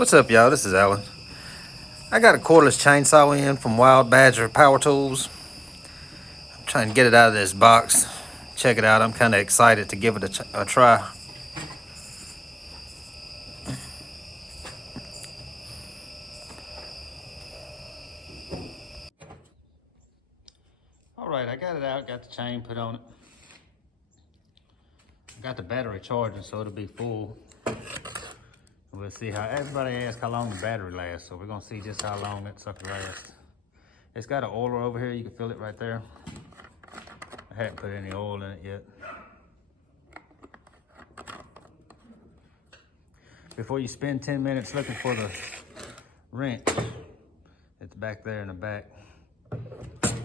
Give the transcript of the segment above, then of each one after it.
What's up, y'all? This is Alan. I got a cordless chainsaw in from Wild Badger Power Tools. I'm trying to get it out of this box. Check it out. I'm kind of excited to give it a try. All right, I got it out. Got the chain put on it. I got the battery charging, so it'll be full. We'll see how, everybody asks how long the battery lasts, so we're gonna see just how long that sucker lasts. It's got an oiler over here, you can feel it right there. I haven't put any oil in it yet. Before you spend 10 minutes looking for the wrench, it's back there in the back.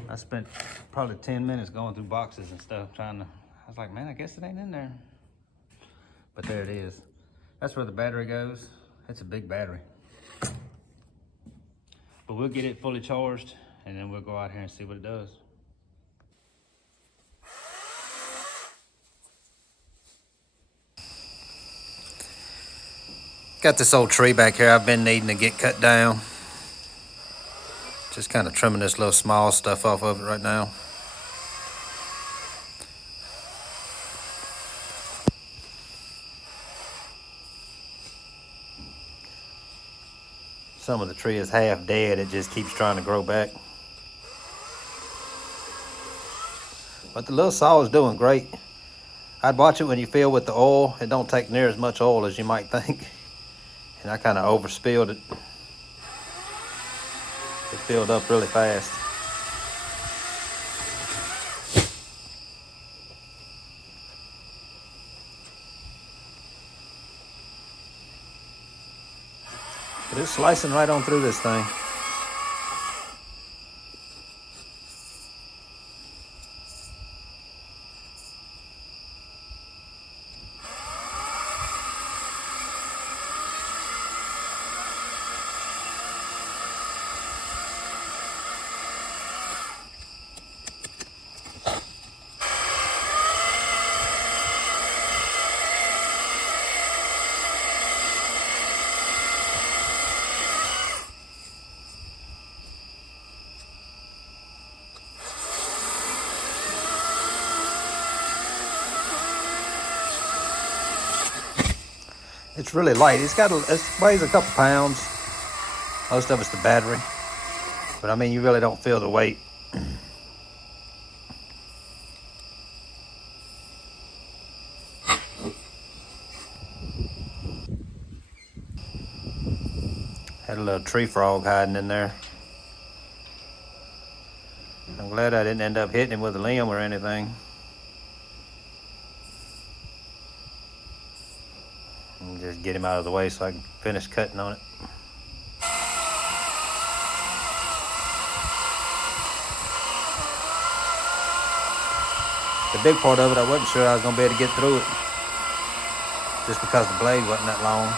I spent probably 10 minutes going through boxes and stuff I was like, man, I guess it ain't in there. But there it is. That's where the battery goes. It's a big battery. But we'll get it fully charged and then we'll go out here and see what it does. Got this old tree back here I've been needing to get cut down. Just kind of trimming this little small stuff off of it right now. Some of the tree is half dead, it just keeps trying to grow back. But the little saw is doing great. I'd watch it when you fill with the oil. It don't take near as much oil as you might think. And I kind of overspilled it. It filled up really fast. But it's slicing right on through this thing. It's really light. It weighs a couple pounds. Most of it's the battery. But I mean, you really don't feel the weight. Had a little tree frog hiding in there. I'm glad I didn't end up hitting him with a limb or anything. And just get him out of the way so I can finish cutting on it. The big part of it, I wasn't sure I was going to be able to get through it. Just because the blade wasn't that long.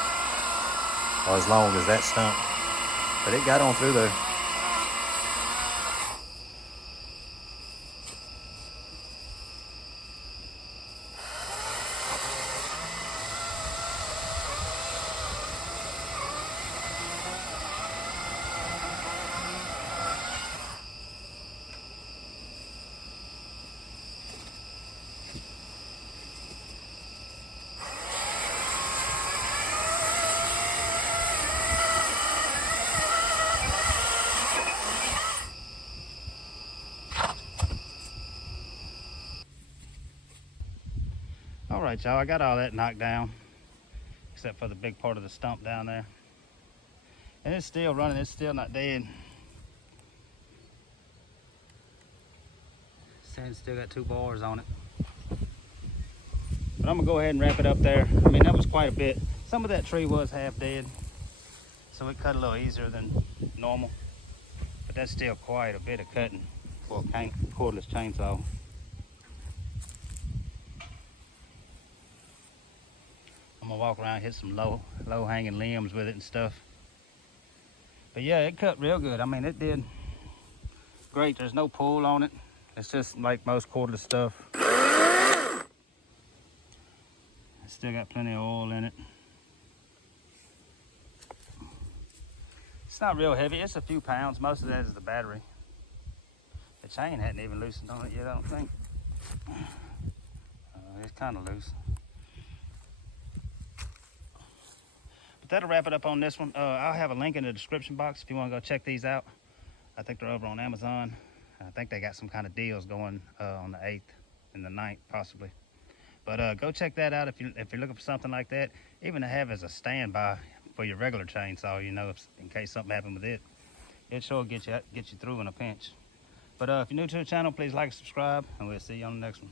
Or as long as that stump. But it got on through there. All right, y'all, I got all that knocked down, except for the big part of the stump down there. And it's still running, it's still not dead. Sand's still got 2 bars on it. But I'm gonna go ahead and wrap it up there. I mean, that was quite a bit. Some of that tree was half dead, so it cut a little easier than normal. But that's still quite a bit of cutting for a cordless chainsaw. I'm gonna walk around, hit some low hanging limbs with it and stuff. But yeah, it cut real good. I mean, it did great. There's no pull on it. It's just like most cordless stuff. It's still got plenty of oil in it. It's not real heavy. It's a few pounds. Most of that is the battery. The chain hadn't even loosened on it yet, I don't think. It's kind of loose. But that'll wrap it up on this one. I'll have a link in the description box if you want to go check these out. I think they're over on Amazon. I think they got some kind of deals going on the 8th and the 9th possibly. But go check that out if you're looking for something like that. Even to have as a standby for your regular chainsaw, you know, in case something happened with it. It sure get you through in a pinch. But if you're new to the channel, please like and subscribe, and we'll see you on the next one.